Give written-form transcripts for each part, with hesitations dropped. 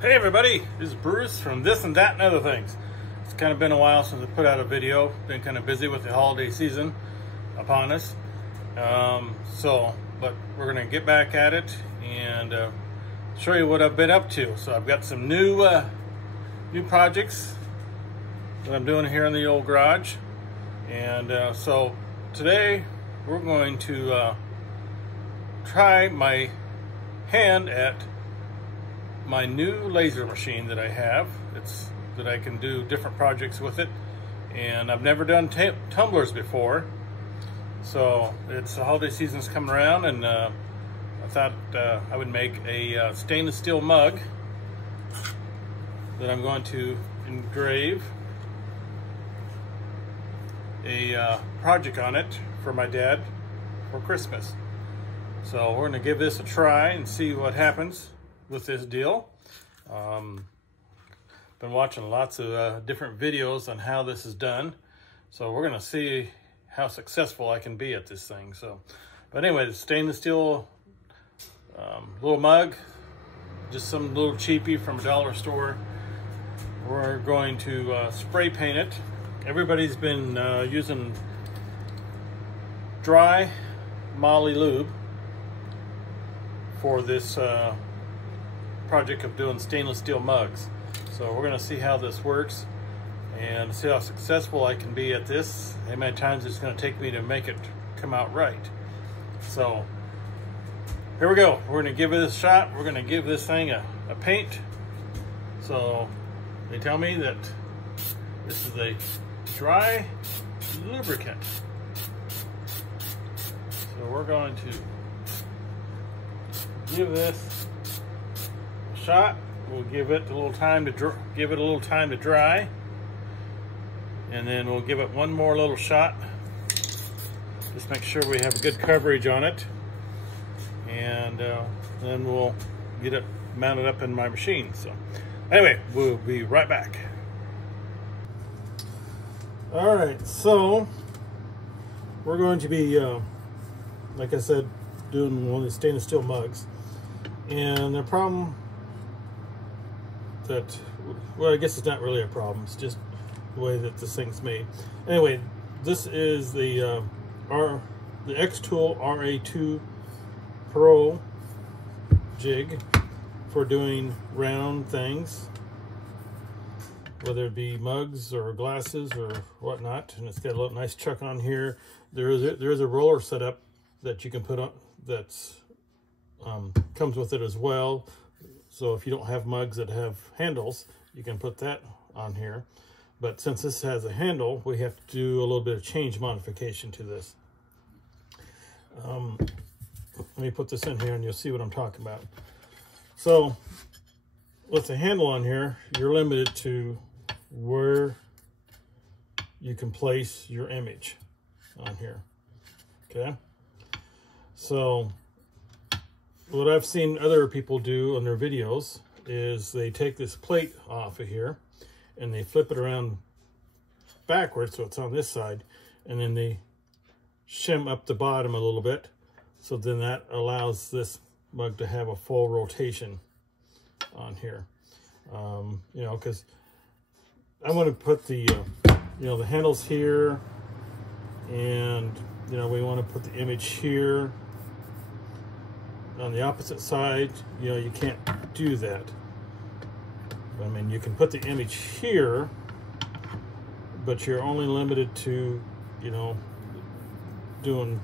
Hey everybody, this is Bruce from This and That and Other Things. It's kind of been a while since I put out a video. Been kind of busy with the holiday season upon us. But we're going to get back at it and show you what I've been up to. So I've got some new projects that I'm doing here in the old garage. And so today we're going to try my hand at my new laser machine that I have. It's that I can do different projects with it, and I've never done tumblers before, so it's the holiday season's coming around, and I thought I would make a stainless steel mug that I'm going to engrave a project on it for my dad for Christmas. So we're going to give this a try and see what happens with this deal. Been watching lots of different videos on how this is done, so we're gonna see how successful I can be at this thing. So, but anyway, the stainless steel little mug, just some little cheapie from a dollar store. We're going to spray paint it. Everybody's been using dry moly lube for this project of doing stainless steel mugs. So we're going to see how this works and see how successful I can be at this, how many times it's going to take me to make it come out right. So here we go. We're going to give it a shot. We're going to give this thing a paint. So they tell me that this is a dry lubricant. So we're going to give this a shot. We'll give it a little time to dry, and then we'll give it one more little shot. Just make sure we have good coverage on it, and then we'll get it mounted up in my machine. So anyway, we'll be right back. All right, so we're going to be, like I said, doing one of these stainless steel mugs, and the problem that, well, I guess it's not really a problem, it's just the way that this thing's made. Anyway, this is the XTool RA2 Pro jig for doing round things, whether it be mugs or glasses or whatnot. And it's got a little nice chuck on here. There is a roller setup that you can put on that's comes with it as well. So if you don't have mugs that have handles, you can put that on here. But since this has a handle, we have to do a little bit of change modification to this. Let me put this in here and you'll see what I'm talking about. So with the handle on here, you're limited to where you can place your image on here. Okay? So what I've seen other people do on their videos is they take this plate off of here and they flip it around backwards so it's on this side, and then they shim up the bottom a little bit, so then that allows this mug to have a full rotation on here. You know, because I want to put the you know, the handles here, and you know, we want to put the image here. On the opposite side, you know, you can't do that. I mean, you can put the image here, but you're only limited to, you know, doing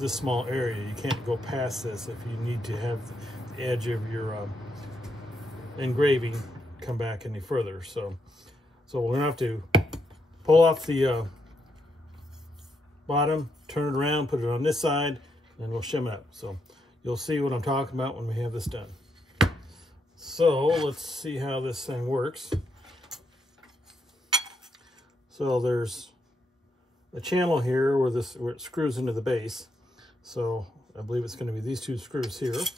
this small area. You can't go past this if you need to have the edge of your engraving come back any further. So we're gonna have to pull off the bottom, turn it around, put it on this side, and we'll shim it up. So you'll see what I'm talking about when we have this done. So let's see how this thing works. So there's a channel here where it screws into the base. So I believe it's going to be these two screws here. So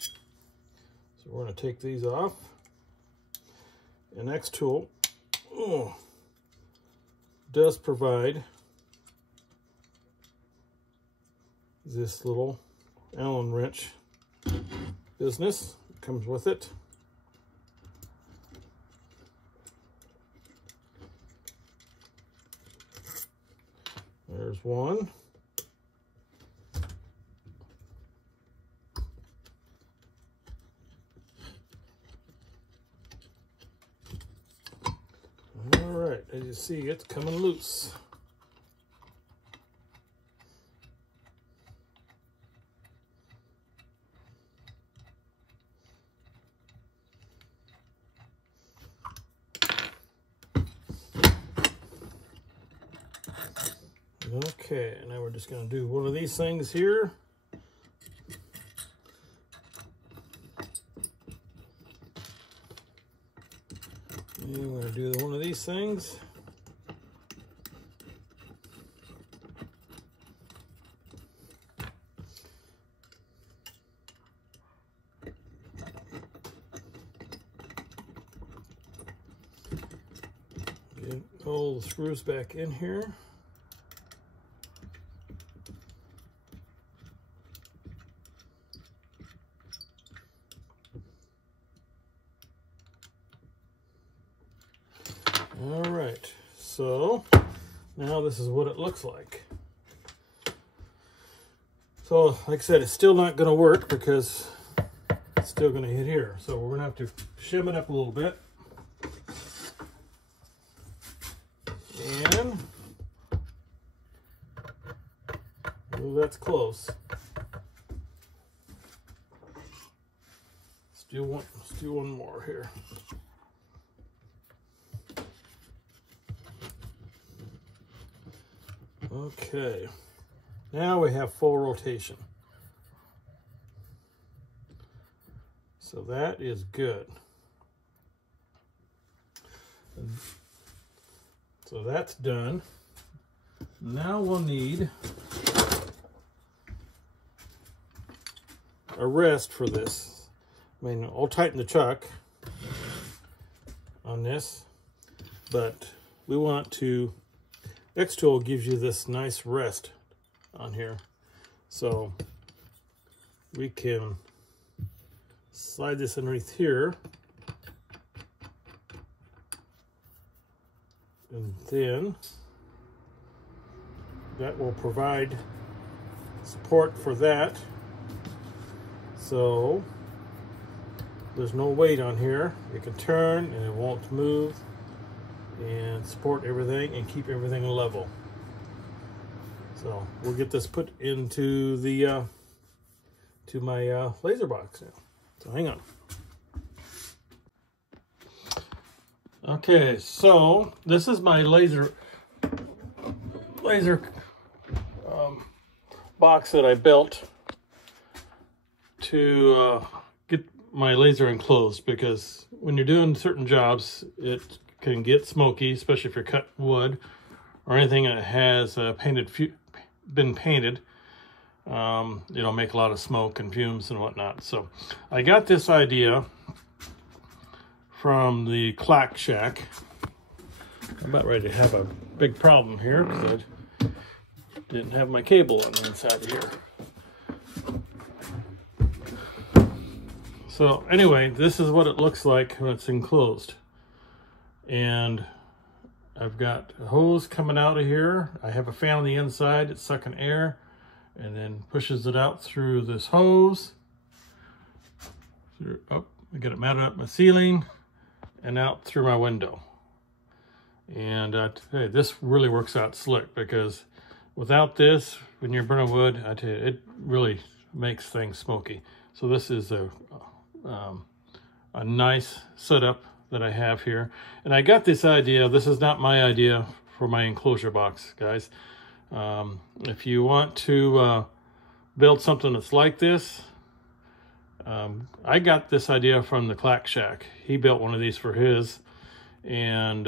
we're going to take these off. And XTool does provide this little Allen wrench business. It comes with it. There's one. All right, as you see, it's coming loose. Okay, now we're just going to do one of these things here. And we're going to do one of these things. Get all the screws back in here. All right, so now this is what it looks like. So, like I said, it's still not going to work because it's still going to hit here. So we're going to have to shim it up a little bit. And, oh, that's close. Let's do one more here. Okay, now we have full rotation. So that is good. So that's done. Now we'll need a rest for this. I mean, I'll tighten the chuck on this, but we want to, XTool gives you this nice rest on here. So we can slide this underneath here. And then that will provide support for that. So there's no weight on here. You can turn and it won't move, and support everything and keep everything level. So we'll get this put into the to my laser box now. So hang on. Okay, so this is my laser box that I built to get my laser enclosed, because when you're doing certain jobs, it can get smoky, especially if you're cutting wood or anything that has been painted. It'll make a lot of smoke and fumes and whatnot. So I got this idea from the Clack shack. I'm about ready to have a big problem here because I didn't have my cable on the inside of here. So anyway, this is what it looks like when it's enclosed. And I've got a hose coming out of here. I have a fan on the inside. It's sucking air and then pushes it out through this hose. I get it mounted up my ceiling and out through my window. And hey, this really works out slick, because without this, when you're burning wood, I tell you, it really makes things smoky. So this is a nice setup that I have here. And I got this idea. This is not my idea for my enclosure box, guys. If you want to build something that's like this, I got this idea from the Clack shack. He built one of these for his, and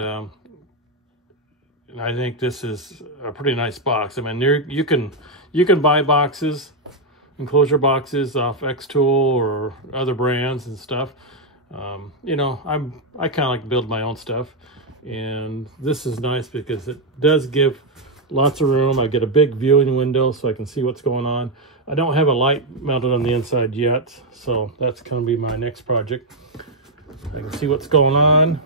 I think this is a pretty nice box. I mean, you can buy boxes, enclosure boxes off XTool or other brands and stuff. You know, I kind of like to build my own stuff, and this is nice because it does give lots of room. I get a big viewing window so I can see what's going on. I don't have a light mounted on the inside yet, so that's going to be my next project. I can see what's going on.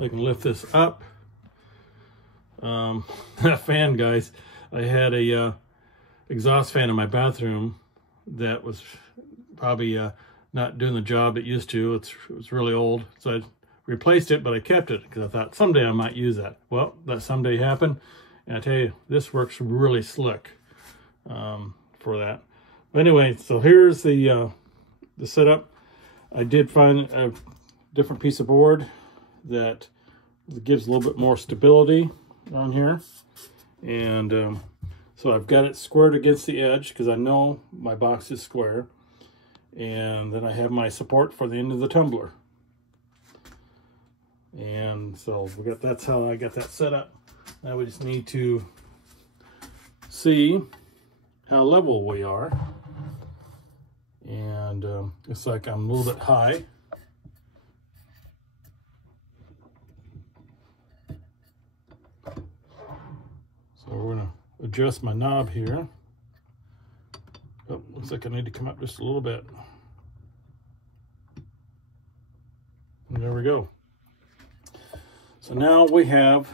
I can lift this up. That fan, guys, I had a exhaust fan in my bathroom that was probably not doing the job it used to. It was really old, so I replaced it, but I kept it because I thought someday I might use that. Well, that someday happened, and I tell you, this works really slick for that. But anyway, so here's the setup. I did find a different piece of board that gives a little bit more stability on here, and so I've got it squared against the edge because I know my box is square, and then I have my support for the end of the tumbler, and so that's how I got that set up. Now we just need to see how level we are, and it's like I'm a little bit high. So we're going to adjust my knob here. Oh, looks like I need to come up just a little bit. And there we go. So now we have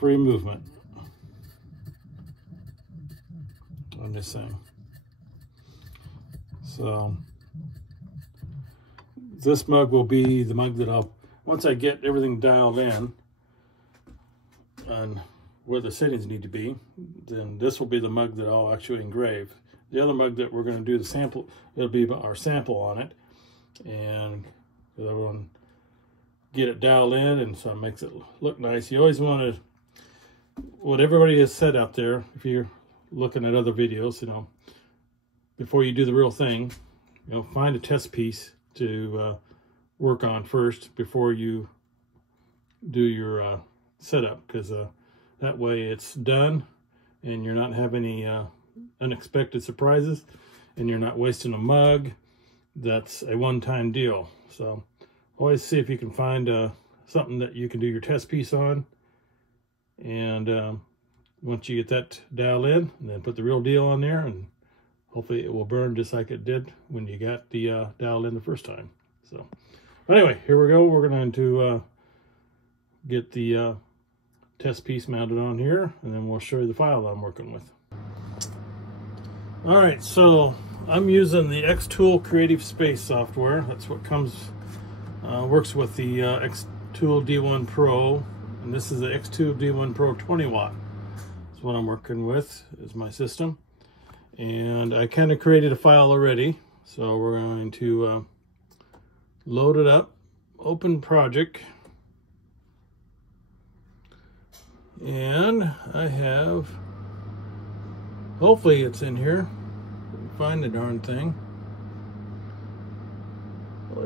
free movement on this thing. So this mug will be the mug that once I get everything dialed in on where the settings need to be, then this will be the mug that I'll actually engrave. The other mug that we're going to do the sample, it'll be our sample on it, and I want to get it dialed in, and so it makes it look nice. You always want to, what everybody has said out there, if you're looking at other videos, you know, before you do the real thing, you know, find a test piece to work on first before you do your setup, because that way it's done and you're not having any unexpected surprises, and you're not wasting a mug. That's a one-time deal. So always see if you can find something that you can do your test piece on, and once you get that dialed in, and then put the real deal on there, and hopefully it will burn just like it did when you got the dialed in the first time. So anyway, here we go. We're going to get the test piece mounted on here, and then we'll show you the file I'm working with. All right, so I'm using the XTool Creative Space software. That's what comes, works with the XTool D1 Pro, and this is the XTool D1 Pro 20 watt. That's what I'm working with, is my system. And I kind of created a file already, so we're going to load it up, open project, and I have, hopefully it's in here, find the darn thing.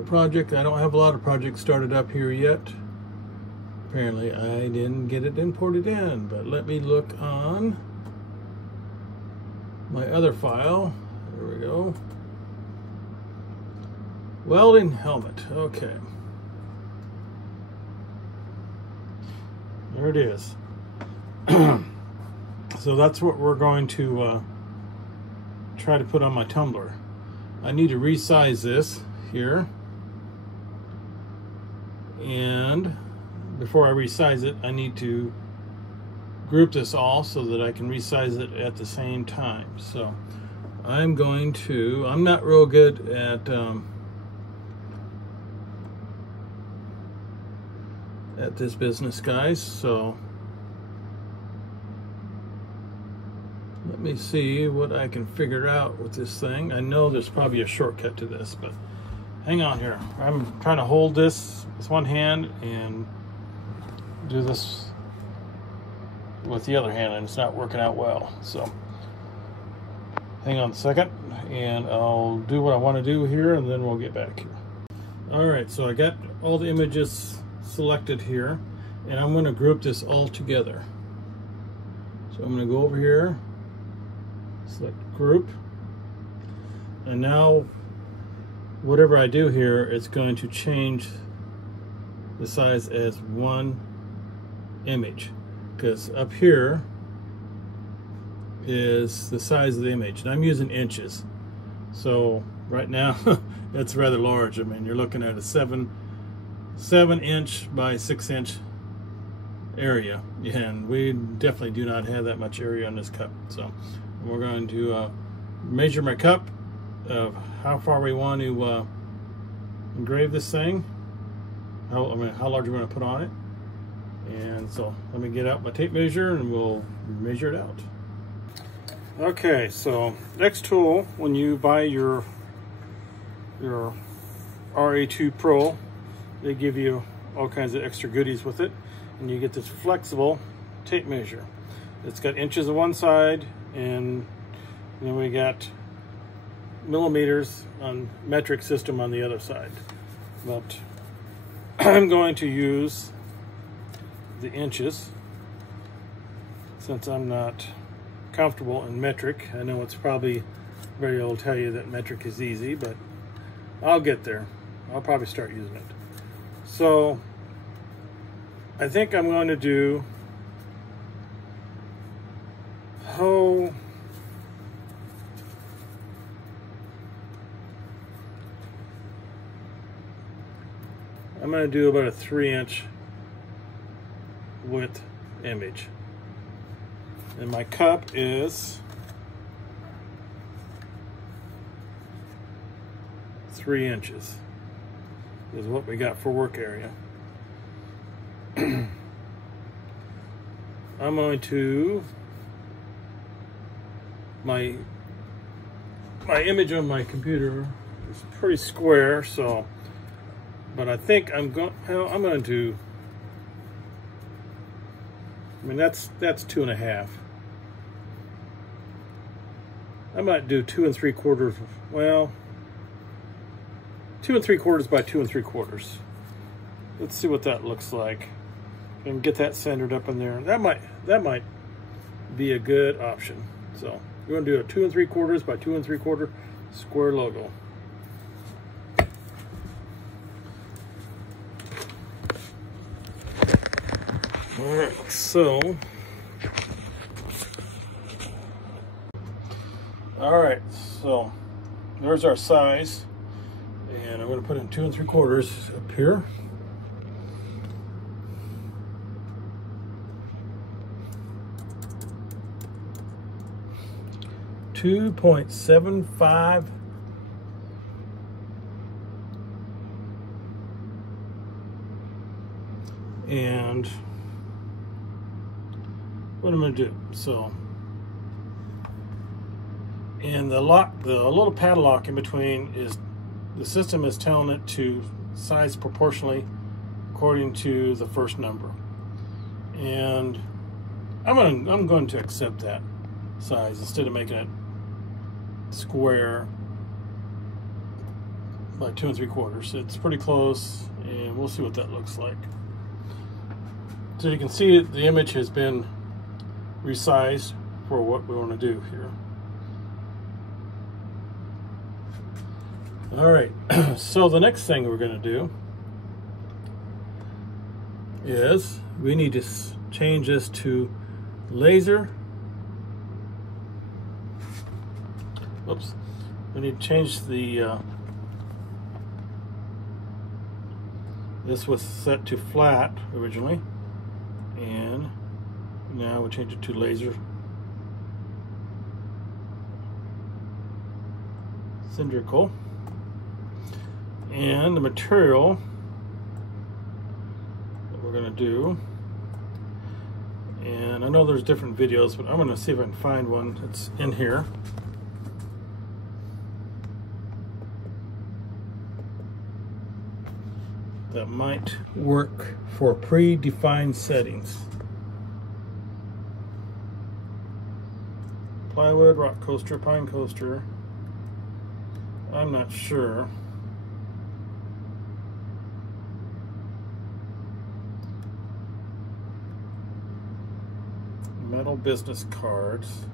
Project, I don't have a lot of projects started up here yet. Apparently I didn't get it imported in, but let me look on my other file. There we go. Welding helmet. Okay. There it is. So that's what we're going to try to put on my tumbler. I need to resize this here. And before I resize it, I need to group this all so that I can resize it at the same time. So I'm going to, I'm not real good at this business, guys, so let me see what I can figure out with this thing. I know there's probably a shortcut to this, but hang on here. I'm trying to hold this with one hand and do this with the other hand, and it's not working out well. So hang on a second, and I'll do what I want to do here, and then we'll get back here. All right, so I got all the images selected here, and I'm going to group this all together. So I'm going to go over here, select group, and now whatever I do here, it's going to change the size as one image, because up here is the size of the image, and I'm using inches. So right now it's rather large. I mean, you're looking at a 7 inch by 6 inch area, and we definitely do not have that much area on this cup. So we're going to measure my cup of how far we want to engrave this thing, how large we want to put on it. And so let me get out my tape measure and we'll measure it out. Okay, so XTool, when you buy your RA2 Pro, they give you all kinds of extra goodies with it, and you get this flexible tape measure. It's got inches on one side, and then we got millimeters on metric system on the other side. But I'm going to use the inches since I'm not comfortable in metric. I know it's probably, everybody will tell you that metric is easy, but I'll get there. I'll probably start using it. So I think I'm going to do I'm going to do about a 3-inch width image. And my cup is 3 inches is what we got for work area. I'm going to, my image on my computer is pretty square, so, but I think I'm going to, I mean, that's 2.5. I might do 2 3/4, well, 2 3/4 by 2 3/4. Let's see what that looks like. And get that centered up in there. That might be a good option. So we're going to do a 2 3/4 by 2 3/4 square logo. All right, so there's our size, and I'm going to put in 2 3/4 up here. .75 and what I'm going to do, so, and the little padlock in between is, the system is telling it to size proportionally according to the first number, and I'm going to accept that size instead of making it square by 2 3/4. It's pretty close, and we'll see what that looks like. So you can see the image has been resized for what we want to do here. All right, so the next thing we're going to do is we need to change this to laser. Oops, we need to change the, this was set to flat originally, and now we'll change it to laser cylindrical. And the material that we're going to do, and I know there's different videos, but I'm going to see if I can find one that's in here. That might work for predefined settings. Plywood, rock coaster, pine coaster. I'm not sure. Metal business cards.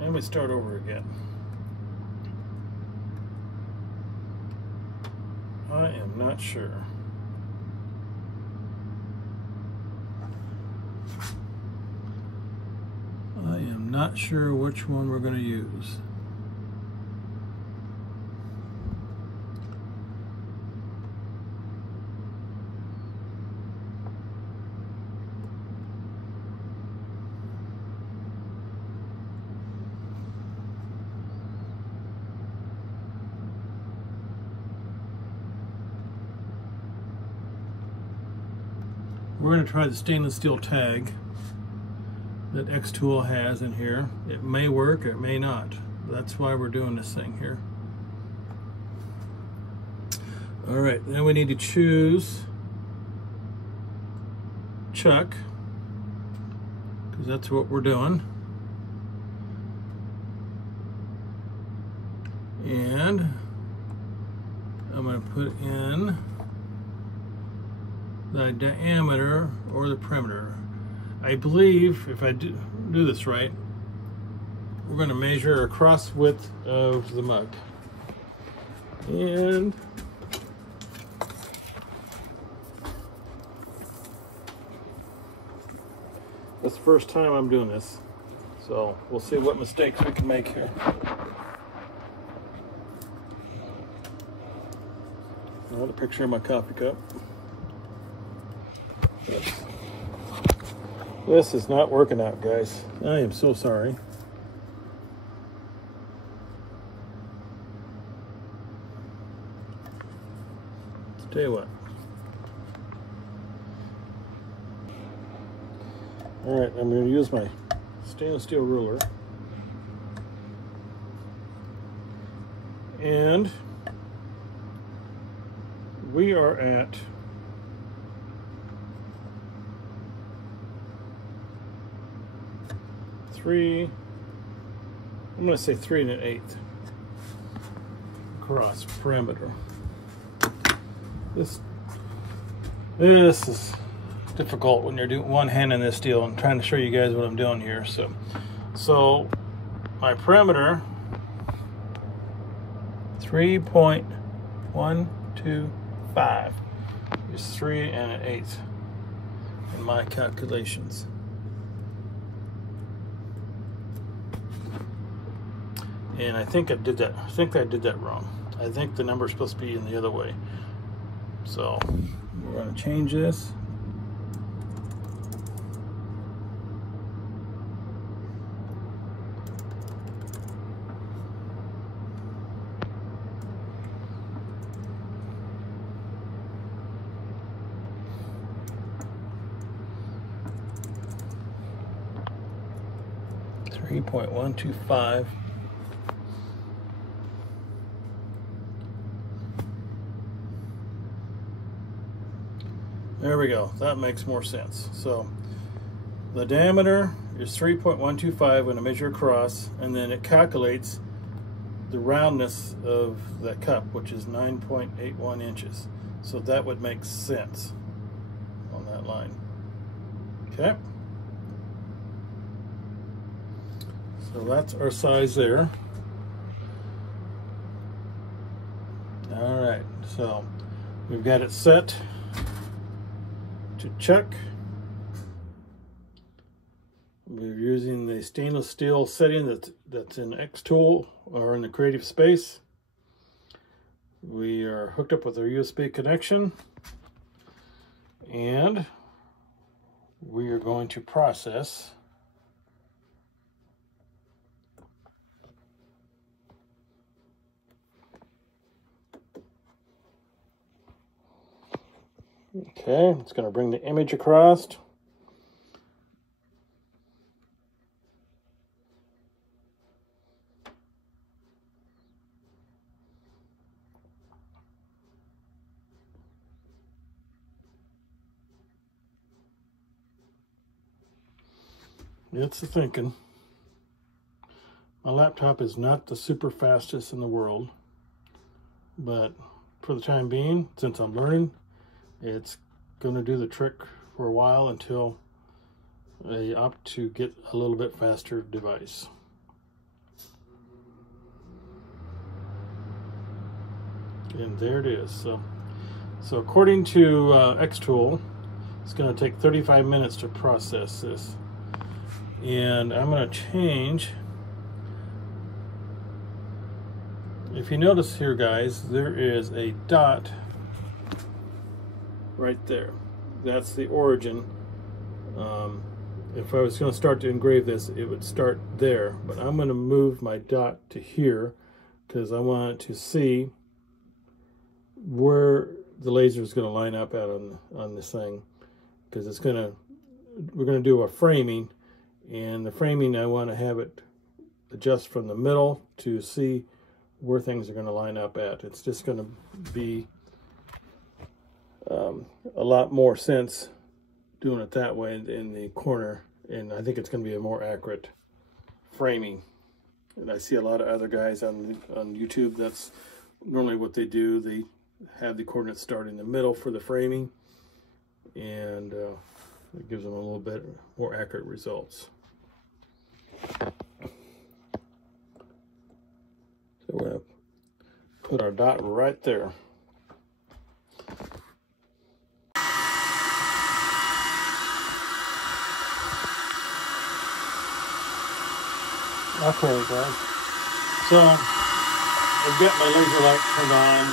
And we start over again. I am not sure. I am not sure which one we're going to use. we're going to try the stainless steel tag that XTool has in here. It may work, it may not. That's why we're doing this thing here. All right, then we need to choose chuck, because that's what we're doing. And I'm going to put in the diameter or the perimeter. I believe if I do this right, we're going to measure across width of the mug. And that's the first time I'm doing this, so we'll see what mistakes we can make here. Another picture of my coffee cup. This is not working out, guys. I am so sorry. Tell you what. All right, I'm going to use my stainless steel ruler. And we are at 3, I'm going to say 3 1/8 across perimeter. This is difficult when you're doing one hand in this deal. I'm trying to show you guys what I'm doing here. So my perimeter 3.125 is 3 1/8 in my calculations. And I think I did that. I think I did that wrong. I think the number is supposed to be in the other way. So we're going to change this. .125. There we go. That makes more sense. So the diameter is 3.125 when I measure across, and then it calculates the roundness of the cup, which is 9.81 inches. So that would make sense on that line. Okay. So that's our size there. All right, so we've got it set to chuck. We're using the stainless steel setting that's in XTool or in the creative space. We are hooked up with our USB connection, and we are going to process Okay, it's going to bring the image across. It's the thinking. My laptop is not the super fastest in the world, but for the time being, since I'm learning, it's going to do the trick for a while until I opt to get a little bit faster device. And there it is. So according to XTool, it's going to take 35 minutes to process this. And I'm going to change. If you notice here, guys, there is a dot right there. That's the origin. If I was going to start to engrave this, it would start there, but I'm going to move my dot to here because I want to see where the laser is going to line up at on this thing. because we're gonna do a framing, and the framing I want to have it adjust from the middle to see where things are going to line up at. It's just going to be a lot more sense doing it that way in the corner, and I think it's going to be a more accurate framing. And I see a lot of other guys on YouTube, that's normally what they do. They have the coordinates start in the middle for the framing, and it gives them a little bit more accurate results. So we're going to put our dot right there. Okay, guys. So I've got my laser light turned on.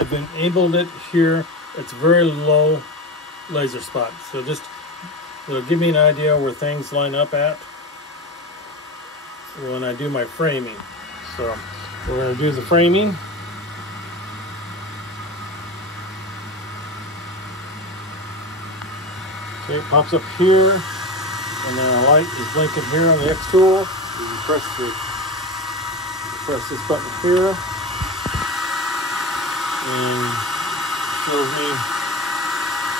I've enabled it here. It's very low laser spot. So just it'll give me an idea where things line up at when I do my framing. So we're going to do the framing. Okay, it pops up here, and then a light is blinking here on the XTool. You press this button here, and shows me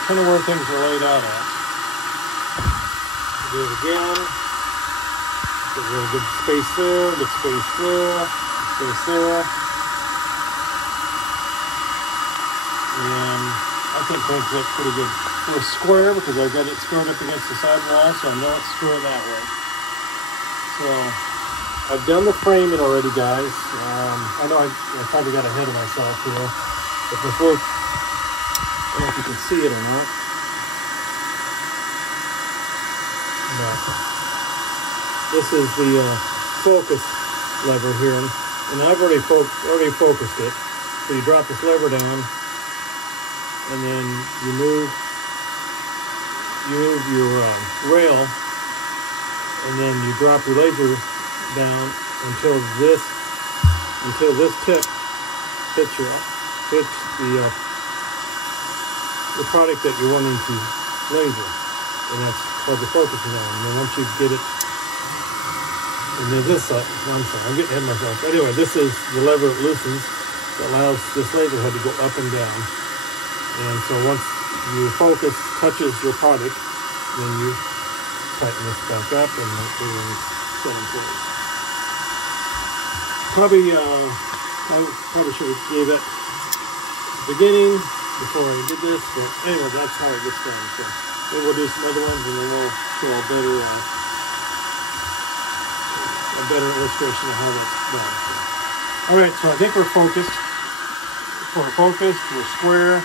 kind of where things are laid out at. Do it again. Get a really good space there, good space there, space there. And I think things look pretty good. For a square, because I've got it squared up against the side wall, so I know it's square that way. So I've done the framing already, guys. I know I probably got ahead of myself here. But before, I don't know if you can see it or not. No. This is the focus lever here, and I've already focused it. So you drop this lever down, and then you move your rail, and then you drop your laser down until this tip hits the product that you're wanting to laser, and that's what the focus is on. And then once you get it, and then this, I'm sorry, I'm getting ahead of myself. Anyway, this is the lever it loosens that allows this laser head to go up and down. And so once your focus touches your product, then you tighten this back up and everything's set in place. I probably should have gave that beginning before I did this, but anyway, that's how it gets done. So then we'll do some other ones, and then we'll show a better illustration of how that's done. So, all right, so I think we're focused. We're square.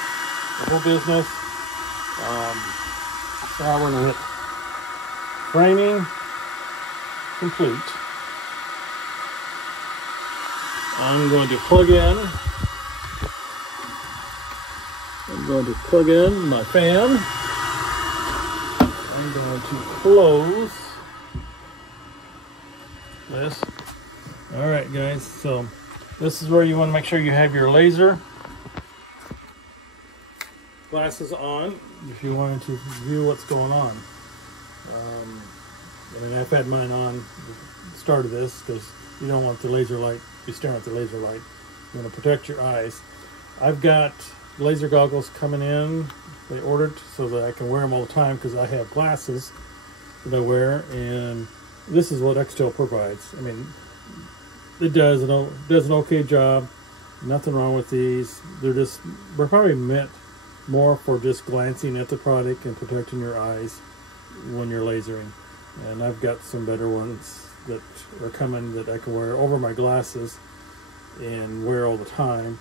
The whole business. So now we're going to hit framing complete. I'm going to plug in my fan. I'm going to close this. All right, guys. So this is where you want to make sure you have your laser glasses on if you wanted to view what's going on. I mean, I've had mine on at the start of this because you don't want the laser light, you're staring at the laser light. You want to protect your eyes. I've got laser goggles coming in. They ordered so that I can wear them all the time because I have glasses that I wear, and this is what XTool provides. I mean, it does an okay job. Nothing wrong with these. They're probably meant more for just glancing at the product and protecting your eyes when you're lasering. And I've got some better ones that are coming that I can wear over my glasses and wear all the time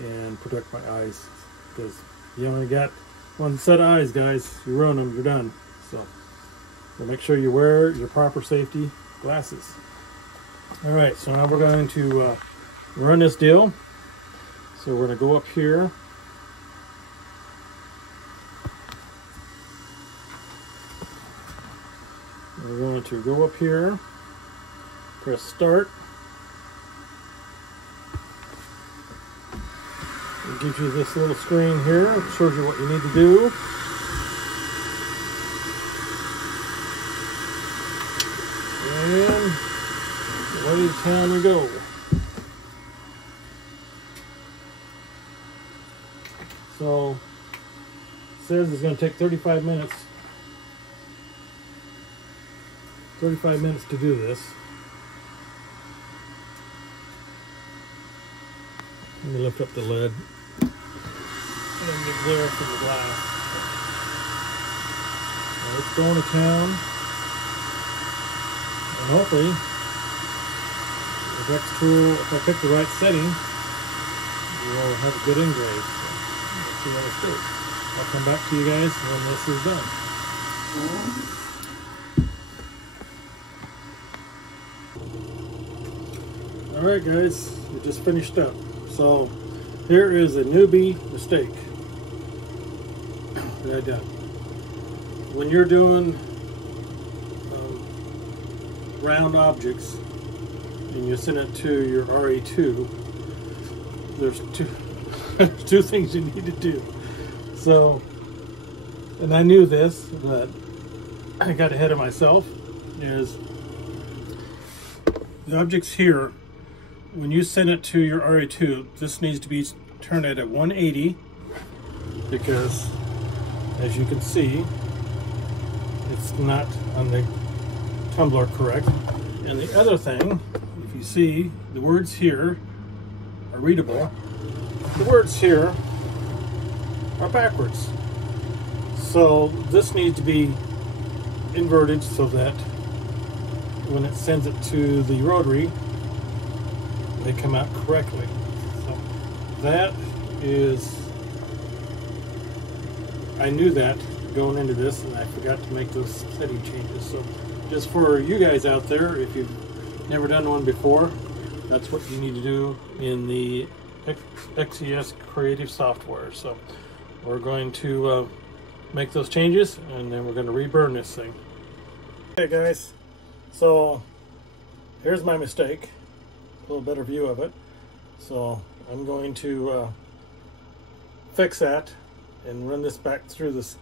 and protect my eyes, because you only got one set of eyes, guys. You ruin them, you're done. So make sure you wear your proper safety glasses. All right, so now we're going to run this deal. So we're going to go up here. We're going to go up here, press start. It gives you this little screen here. It shows you what you need to do. in, away to town we go. So, it says it's going to take 35 minutes. 35 minutes to do this. Let me lift up the lid and get glare from the glass. Now it's going to town, and hopefully, with XTool, if I pick the right setting, we'll have a good engrave. So let's see how this goes. I'll come back to you guys when this is done. Alright guys, we just finished up. So here is a newbie mistake that I done. When you're doing round objects and you send it to your RE2, there's two things you need to do. So, and I knew this, but I got ahead of myself, is the objects here, when you send it to your RE2, this needs to be turned at a 180 because, as you can see, it's not on the tumbler correct. And the other thing, if you see, the words here are readable. The words here are backwards. So this needs to be inverted so that when it sends it to the rotary, they come out correctly. So that is, I knew that going into this, and I forgot to make those setting changes. So just for you guys out there, if you've never done one before, that's what you need to do in the XES creative software. So we're going to make those changes, and then we're going to reburn this thing. Okay guys, so here's my mistake. A little better view of it. So I'm going to fix that and run this back through this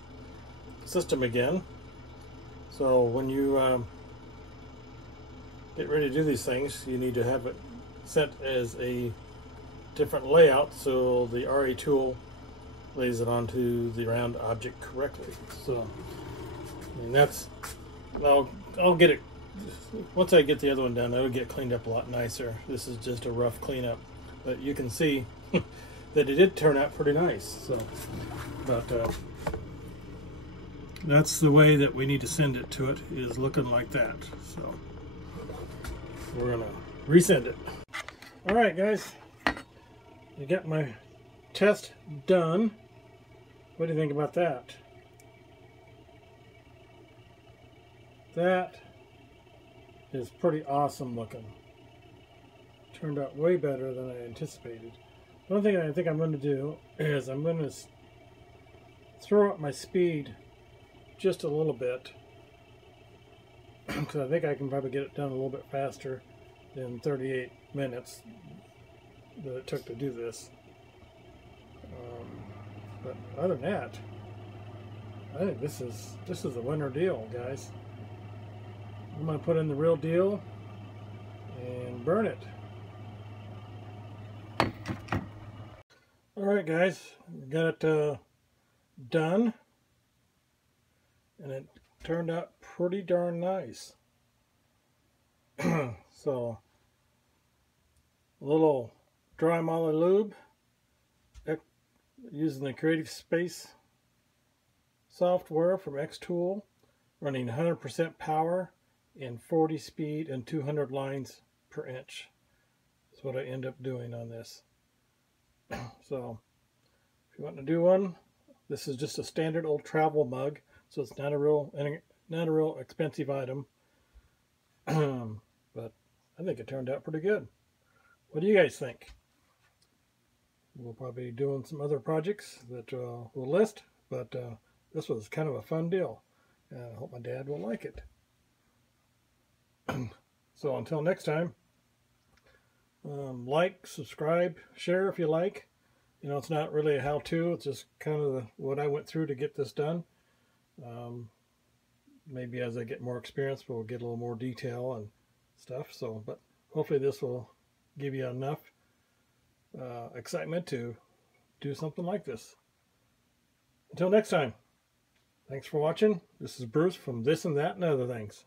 system again. So when you get ready to do these things, you need to have it set as a different layout so the RE tool lays it onto the round object correctly. So, and that's, I'll get it. Once I get the other one done, it'll get cleaned up a lot nicer. This is just a rough cleanup, but you can see that it did turn out pretty nice. So, but that's the way that we need to send it to it, is looking like that. So we're gonna resend it. All right, guys, I got my test done. What do you think about that? That is pretty awesome looking. Turned out way better than I anticipated. One thing I think I'm going to do is I'm going to throw up my speed just a little bit, because I think I can probably get it done a little bit faster than 38 minutes that it took to do this. But other than that, I think this is a winner deal, guys. I'm going to put in the real deal and burn it. Alright guys, we got it done, and it turned out pretty darn nice. So, a little dry moly lube using the Creative Space software from XTool, running 100% power and 40 speed and 200 lines per inch. That's what I end up doing on this. So if you want to do one, this is just a standard old travel mug, so it's not a real expensive item. But I think it turned out pretty good. What do you guys think? We'll probably be doing some other projects that we'll list, but this was kind of a fun deal, and I hope my dad will like it. So until next time, like, subscribe, share if you like. You know, it's not really a how-to, it's just kind of what I went through to get this done. Maybe as I get more experience, we'll get a little more detail and stuff. So, but hopefully this will give you enough excitement to do something like this. Until next time, thanks for watching. This is Bruce from This and That and Other Things.